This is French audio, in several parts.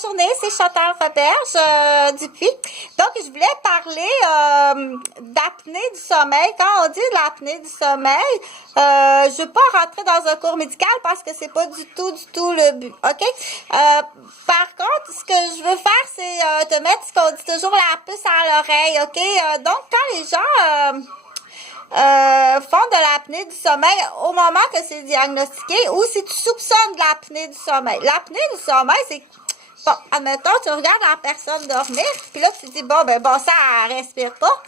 journée, c'est Chantal Roberge Dupuis. Donc, je voulais parler d'apnée du sommeil. Quand on dit de l'apnée du sommeil, je veux pas rentrer dans un cours médical parce que c'est pas du tout le but, OK? Par contre, ce que je veux faire, c'est te mettre ce qu'on dit toujours la puce à l'oreille, OK? Donc, quand les gens font de l'apnée du sommeil au moment que c'est diagnostiqué ou si tu soupçonnes de l'apnée du sommeil. L'apnée du sommeil, c'est, bon, admettons, tu regardes la personne dormir, puis là, tu te dis, bon, ça, elle respire pas.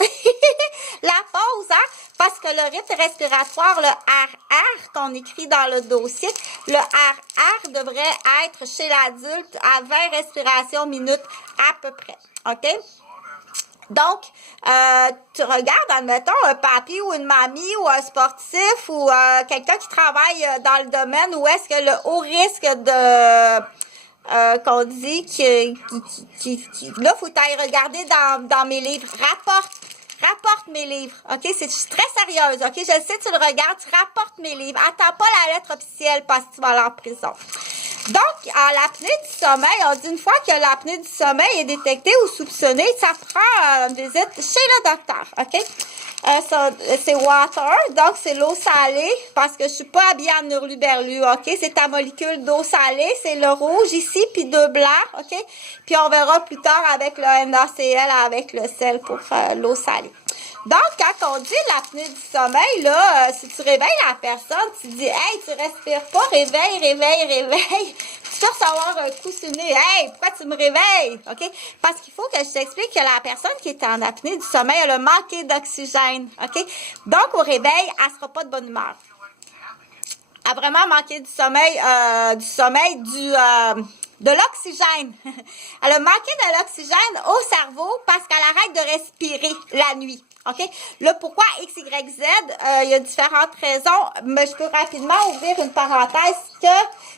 La pause, hein, parce que le rythme respiratoire, le RR qu'on écrit dans le dossier, le RR devrait être chez l'adulte à 20 respirations minutes à peu près, OK? Donc, tu regardes, admettons, un papy ou une mamie ou un sportif ou quelqu'un qui travaille dans le domaine où est-ce que le haut risque de qu'on dit là, faut aller regarder dans mes livres. Rapporte mes livres, OK? Je suis très sérieuse, OK? Je sais, tu le regardes, tu rapportes mes livres. Attends pas la lettre officielle parce que tu vas aller en prison. Donc, à l'apnée du sommeil, on dit une fois que l'apnée du sommeil est détectée ou soupçonnée, ça prend une visite chez le docteur, OK? C'est water, donc c'est l'eau salée, parce que je suis pas habillée en hurluberlu, OK? C'est ta molécule d'eau salée, c'est le rouge ici, puis 2 blancs, OK? Puis on verra plus tard avec le NaCl, avec le sel pour l'eau salée. Donc, quand on dit l'apnée du sommeil, là, si tu réveilles la personne, tu dis, hey, tu respires pas, réveille. Tu peux recevoir un coup sur le nez. Hey, pourquoi tu me réveilles? OK? Parce qu'il faut que je t'explique que la personne qui est en apnée du sommeil, elle a manqué d'oxygène. OK? Donc, au réveil, elle sera pas de bonne humeur. Elle a vraiment manqué du sommeil, de l'oxygène. Elle a manqué de l'oxygène au cerveau parce qu'elle arrête de respirer la nuit. OK? Là, pourquoi X, Y, Z? Il y a différentes raisons, mais je peux rapidement ouvrir une parenthèse que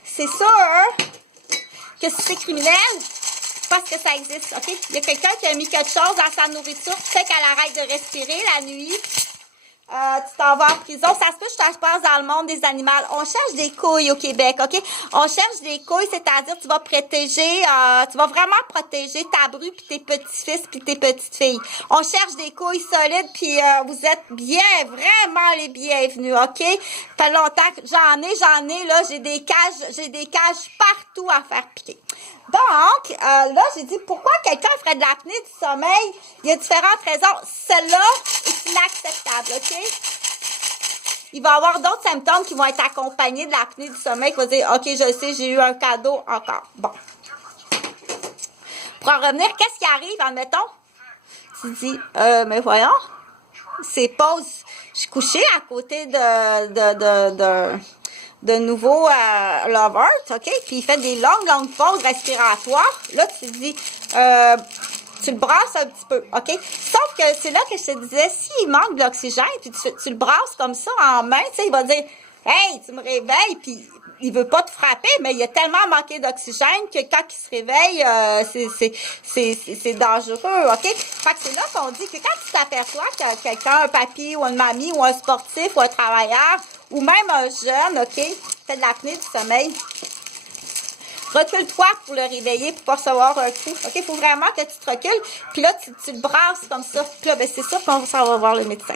c'est sûr que si c'est criminel, parce que ça existe, OK? Il y a quelqu'un qui a mis quelque chose dans sa nourriture qui fait qu'elle arrête de respirer la nuit. Tu t'en vas en prison. Ça se peut que je passe dans le monde des animaux. On cherche des couilles au Québec, OK? On cherche des couilles, c'est-à-dire tu vas protéger, tu vas vraiment protéger ta bru puis tes petits-fils puis tes petites-filles. On cherche des couilles solides puis vous êtes vraiment les bienvenus, OK? Ça fait longtemps que j'en ai, là, j'ai des cages partout à faire piquer. Donc, là, j'ai dit, pourquoi quelqu'un ferait de l'apnée du sommeil? Il y a différentes raisons. Celle-là est inacceptable, OK? Il va y avoir d'autres symptômes qui vont être accompagnés de l'apnée du sommeil qui vont dire, OK, je sais, j'ai eu un cadeau encore. Bon. Pour en revenir, qu'est-ce qui arrive, admettons? Tu dis, mais voyons, c'est pause. Je suis couchée à côté de nouveau lovers, OK? Puis il fait des longues pauses respiratoires. Là, tu dis, tu le brasses un petit peu, OK? Sauf que c'est là que je te disais, s'il manque d'oxygène, puis tu le brasses comme ça en main, tu sais, il va dire, hey, tu me réveilles, puis il veut pas te frapper, mais il a tellement manqué d'oxygène que quand il se réveille, c'est dangereux, OK? Fait que c'est là qu'on dit que quand tu t'aperçois que quelqu'un, un papy ou une mamie ou un sportif ou un travailleur ou même un jeune, OK, fait de l'apnée du sommeil, recule-toi pour le réveiller, pour pas recevoir un coup. OK, il faut vraiment que tu te recules. Puis là, tu le brasses comme ça. Puis là, c'est sûr qu'on va voir le médecin.